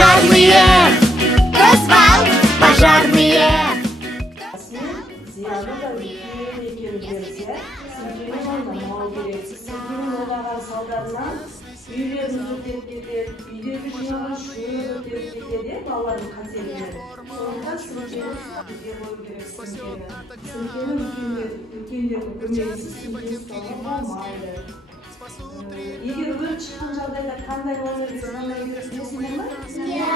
пожарные. Кто звал? Пожарные. Зиянı da ülkeye verse, sürgünün anlamı gerek. Sürgünün olağan sallarından üyelerini ötep keter, üyeleri jinagan şöyle ötep ketedi, balların katerileri. Sonunda sürgünün üstüge koyu gerek sürgünü. Sürgünün ülkenlerin kömeğisiz sürgünün sonu olmaydı. Егер өрт шыққан жағдайда қандай номер қандай білесіңдер ме? Иә.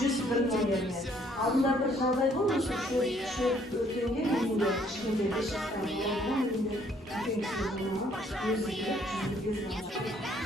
101 номеріне. Алдында бір жағдай болды, шөп өртенген үйінде кішкентай 5 жастан болған үйінде үлкен кісілер өзі 101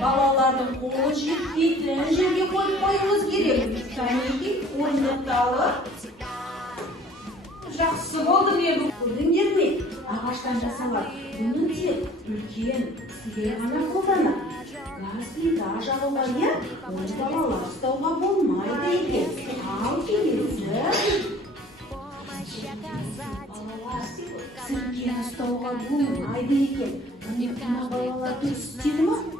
балалардың қолы жетпейтін жерге қойып қоюымыз керек. Кәнеки ойнақта алып. Жақсы болды мен көрдіңдер ме? Ағаштан жасалған. Бұны тек үлкен кісілер ғана қолданады. Газ плита жағуға не? Оны балалар ұстауға болмайды екен. Ал келесі. Балалар сіркені ұстауға болмайды екен. Оны балалар дұрыс істеді ме?